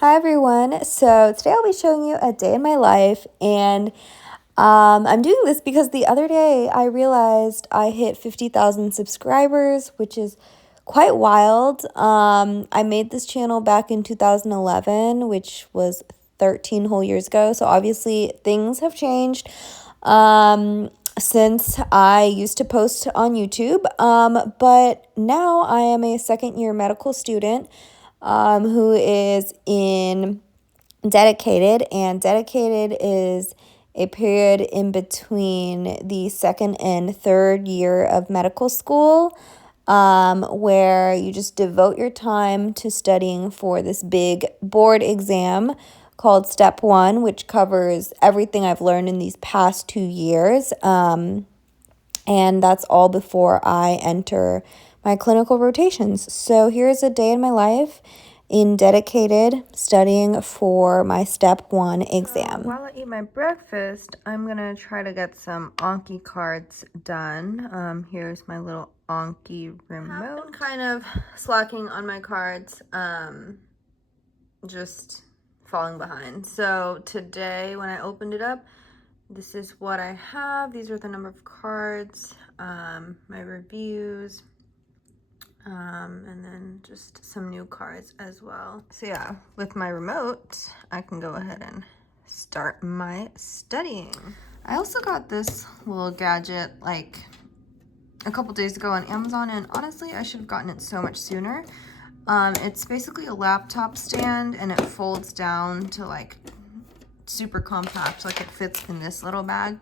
Hi everyone. So today I'll be showing you a day in my life, and I'm doing this because the other day I realized I hit 50,000 subscribers, which is quite wild. I made this channel back in 2011, which was 13 whole years ago. So obviously things have changed since I used to post on YouTube. But now I am a second-year medical student who is in dedicated, and dedicated is a period in between the second and third year of medical school, where you just devote your time to studying for this big board exam called Step 1, which covers everything I've learned in these past 2 years. And that's all before I enter my clinical rotations. So here's a day in my life in dedicated studying for my Step 1 exam. While I eat my breakfast, I'm going to try to get some Anki cards done. Here's my little Anki remote. I've been kind of slacking on my cards, just falling behind. So today when I opened it up, this is what I have. These are the number of cards, my reviews, and then just some new cards as well. So yeah, with my remote, I can go ahead and start my studying. I also got this little gadget like a couple days ago on Amazon, and honestly, I should have gotten it so much sooner. It's basically a laptop stand, and it folds down to like super compact, like it fits in this little bag.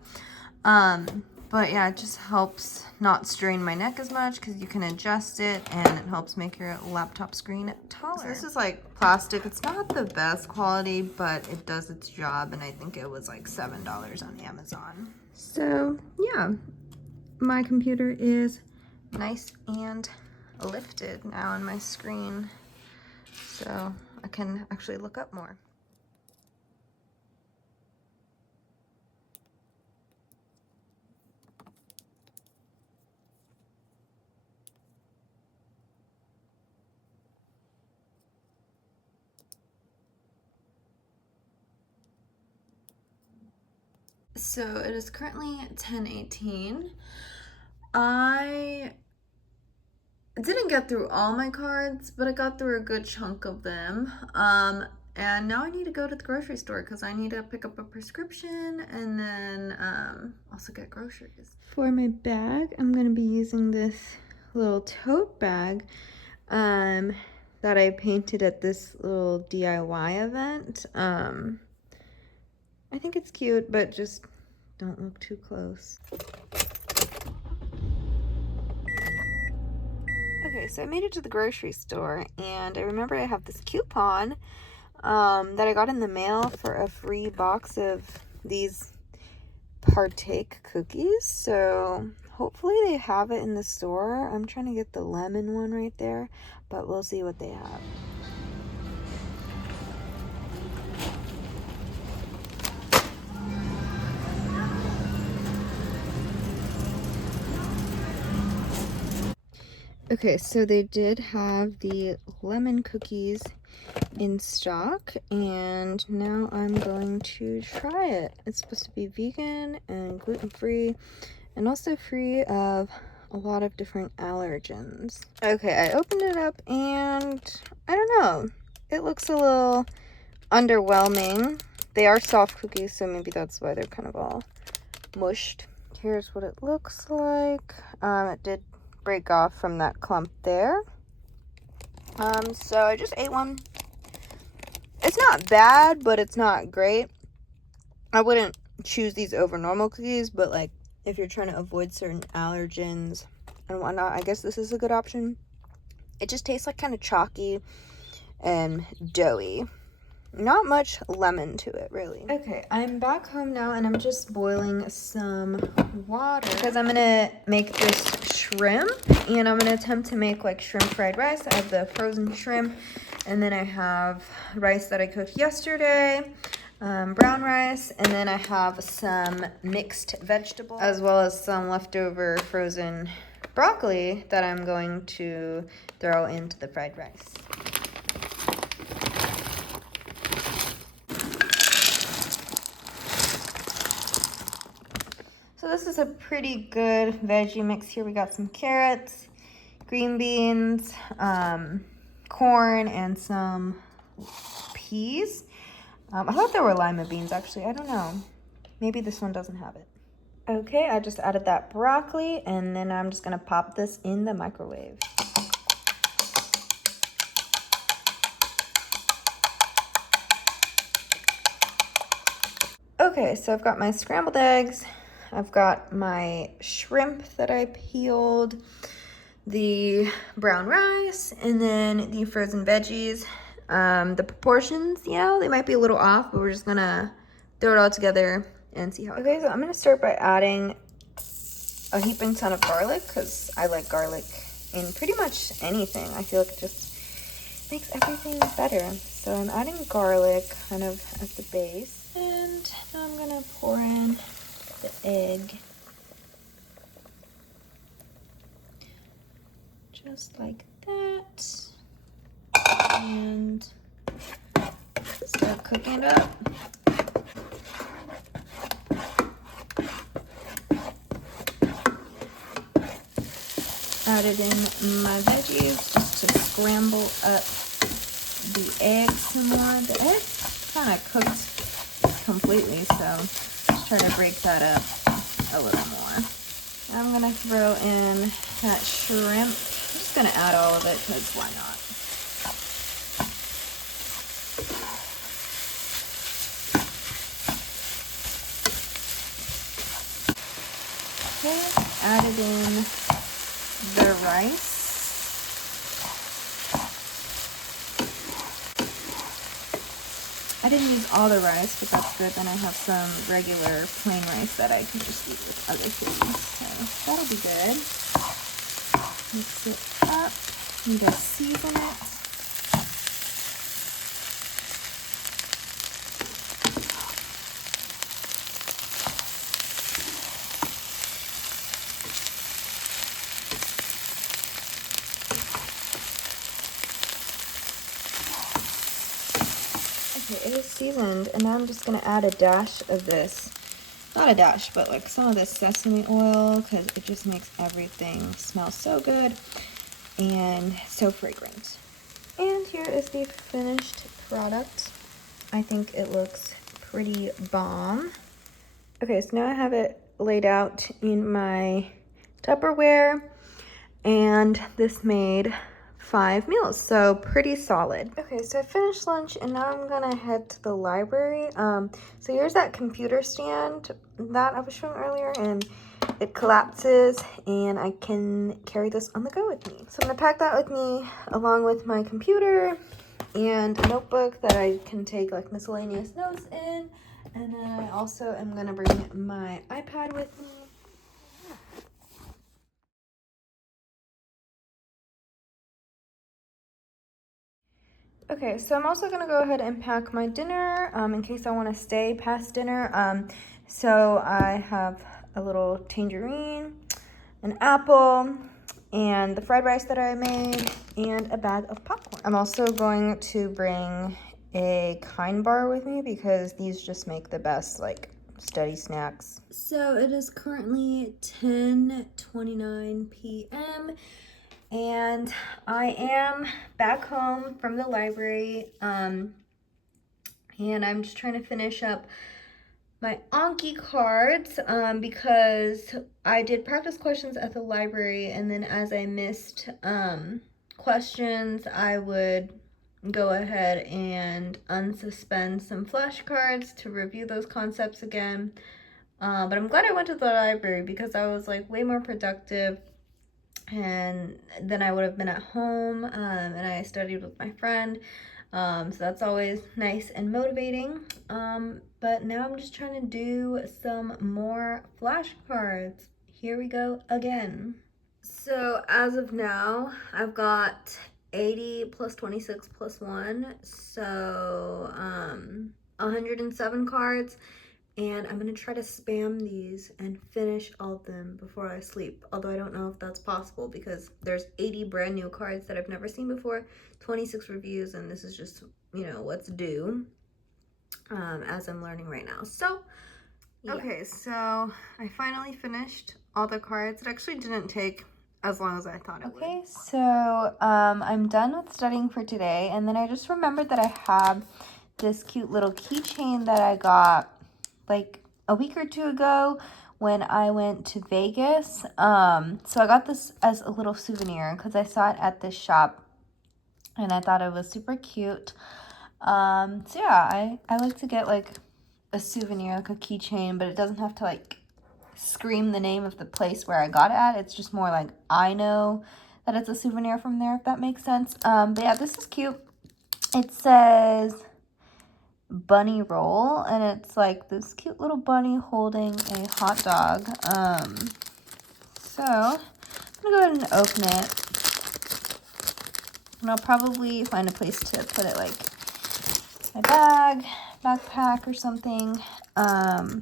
But yeah, it just helps not strain my neck as much because you can adjust it, and it helps make your laptop screen taller. So this is like plastic. It's not the best quality, but it does its job, and I think it was like $7 on Amazon. So yeah, my computer is nice and lifted now on my screen, so I can actually look up more. So it is currently 10:18. I didn't get through all my cards, but I got through a good chunk of them. And now I need to go to the grocery store because I need to pick up a prescription and then also get groceries. For my bag, I'm going to be using this little tote bag that I painted at this little DIY event. I think it's cute, but just don't look too close. Okay, so I made it to the grocery store, and I remember I have this coupon that I got in the mail for a free box of these Partake cookies. So hopefully they have it in the store. I'm trying to get the lemon one right there, but we'll see what they have. Okay, so they did have the lemon cookies in stock, and now I'm going to try it. It's supposed to be vegan and gluten-free and also free of a lot of different allergens. Okay, I opened it up, and I don't know. It looks a little underwhelming. They are soft cookies, so maybe that's why they're kind of all mushed. Here's what it looks like. It did break off from that clump there. So I just ate one. It's not bad, but it's not great. I wouldn't choose these over normal cookies, but like if you're trying to avoid certain allergens and whatnot, I guess this is a good option. It just tastes like kind of chalky and doughy. Not much lemon to it, really. Okay, I'm back home now, and I'm just boiling some water because I'm gonna make this shrimp, and I'm gonna attempt to make like shrimp fried rice. I have the frozen shrimp, and then I have rice that I cooked yesterday, brown rice, and then I have some mixed vegetables as well as some leftover frozen broccoli that I'm going to throw into the fried rice. So this is a pretty good veggie mix here. We got some carrots, green beans, corn, and some peas. I thought there were lima beans actually. I don't know. Maybe this one doesn't have it. Okay, I just added that broccoli, and then I'm just gonna pop this in the microwave. Okay, so I've got my scrambled eggs, I've got my shrimp that I peeled, the brown rice, and then the frozen veggies. The proportions, you know, they might be a little off, but we're just gonna throw it all together and see how it goes. Okay, so I'm gonna start by adding a heaping ton of garlic, because I like garlic in pretty much anything. I feel like it just makes everything better. So I'm adding garlic kind of as the base. And now I'm gonna pour in the egg. Just like that. And start cooking it up. Added in my veggies just to scramble up the eggs some more. The eggs kind of cooked completely, so just try to break that up a little more. I'm gonna throw in that shrimp. I'm just gonna add all of it because why not? Okay, added in the rice. I didn't use all the rice, but that's good. Then I have some regular plain rice that I can just eat with other things. So that'll be good. Mix it up. Need to season it. Okay, it is seasoned, and now I'm just gonna add a dash of this. Not a dash, but like some of this sesame oil, because it just makes everything smell so good and so fragrant. And here is the finished product. I think it looks pretty bomb. Okay, so now I have it laid out in my Tupperware, and this made 5 meals, so pretty solid. Okay, so I finished lunch, and now I'm gonna head to the library. So here's that computer stand that I was showing earlier, and it collapses, and I can carry this on the go with me. So I'm gonna pack that with me, along with my computer and a notebook that I can take like miscellaneous notes in. And then I also am gonna bring my iPad with me. Okay, so I'm also gonna go ahead and pack my dinner in case I want to stay past dinner. So I have a little tangerine, an apple, and the fried rice that I made, and a bag of popcorn. I'm also going to bring a Kind bar with me because these just make the best like steady snacks. So it is currently 10:29 p.m. and I am back home from the library, and I'm just trying to finish up my Anki cards because I did practice questions at the library, and then as I missed questions, I would go ahead and unsuspend some flashcards to review those concepts again. But I'm glad I went to the library because I was like way more productive, and then I would have been at home, and I studied with my friend. So that's always nice and motivating. But now I'm just trying to do some more flashcards. Here we go again. So as of now, I've got 80 plus 26 plus 1, so 107 cards. And I'm gonna try to spam these and finish all of them before I sleep. Although I don't know if that's possible because there's 80 brand new cards that I've never seen before, 26 reviews, and this is just, you know, what's due as I'm learning right now. So Yeah. Okay, so I finally finished all the cards. It actually didn't take as long as I thought it would. Okay, so I'm done with studying for today, and then I just remembered that I have this cute little keychain that I got like a week or two ago when I went to Vegas. So I got this as a little souvenir because I saw it at this shop and I thought it was super cute. So yeah, I like to get like a souvenir, like a keychain, but it doesn't have to like scream the name of the place where I got it at. It's just more like I know that it's a souvenir from there, if that makes sense. But yeah, this is cute. It says bunny roll, and it's like this cute little bunny holding a hot dog. So I'm gonna go ahead and open it, and I'll probably find a place to put it, like my backpack or something. But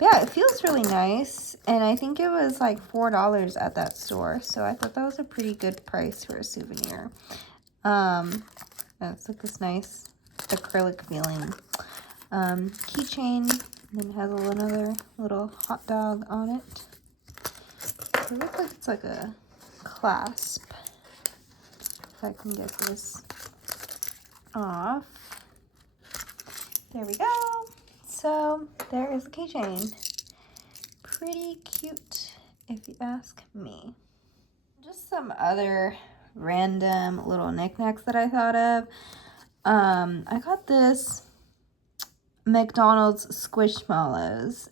yeah, it feels really nice, and I think it was like $4 at that store, so I thought that was a pretty good price for a souvenir. It's like this nice acrylic feeling keychain, and then it has another little hot dog on it. So it looks like it's like a clasp. If I can get this off. There we go. So there is the keychain. Pretty cute, if you ask me. Just some other random little knickknacks that I thought of. I got this McDonald's Squishmallows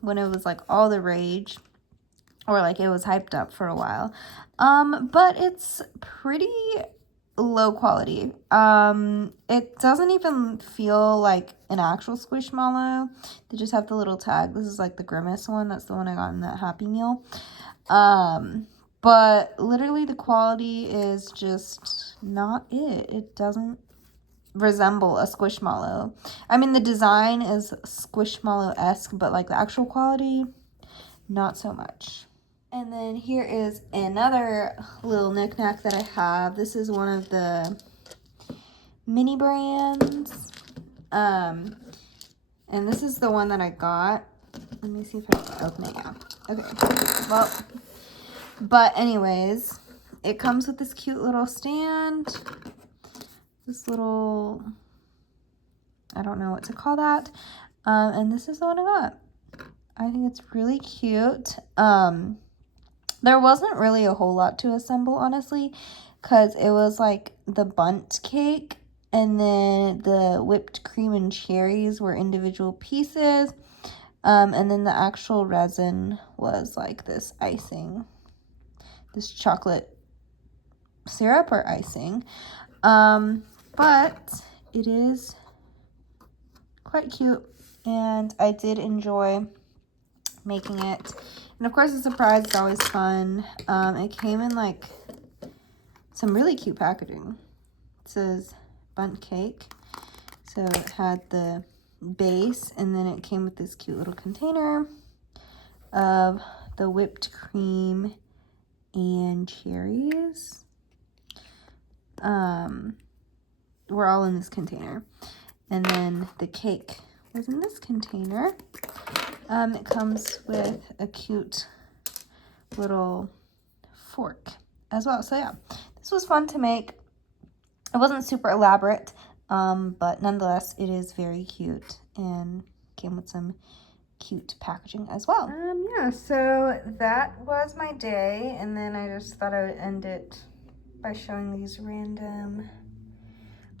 when it was like all the rage, or like it was hyped up for a while. But it's pretty low quality. It doesn't even feel like an actual Squishmallow. They just have the little tag. This is like the Grimace one. That's the one I got in that Happy Meal. But literally the quality is just not it. It doesn't resemble a Squishmallow. I mean, the design is Squishmallow-esque, but like the actual quality, not so much. And then here is another little knickknack that I have. This is one of the mini brands. And this is the one that I got. Let me see if I can open it. Yeah. Okay. Well, but anyways, it comes with this cute little stand. This little, I don't know what to call that. And this is the one I got. I think it's really cute. There wasn't really a whole lot to assemble, honestly, because it was like the bundt cake, and then the whipped cream and cherries were individual pieces, and then the actual resin was like this icing, this chocolate syrup or icing. But it is quite cute, and I did enjoy making it. And of course, the surprise is always fun. It came in like some really cute packaging. It says bundt cake. So it had the base, and then it came with this cute little container of the whipped cream and cherries. We're all in this container. And then the cake was in this container. It comes with a cute little fork as well. So yeah, this was fun to make. It wasn't super elaborate, but nonetheless, it is very cute and came with some cute packaging as well. Yeah, so that was my day, and then I just thought I would end it by showing these random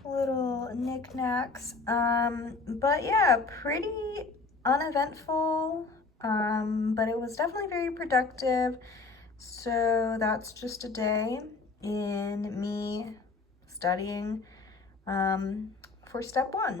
little knickknacks. But yeah, pretty uneventful, but it was definitely very productive. So that's just a day in me studying for step 1.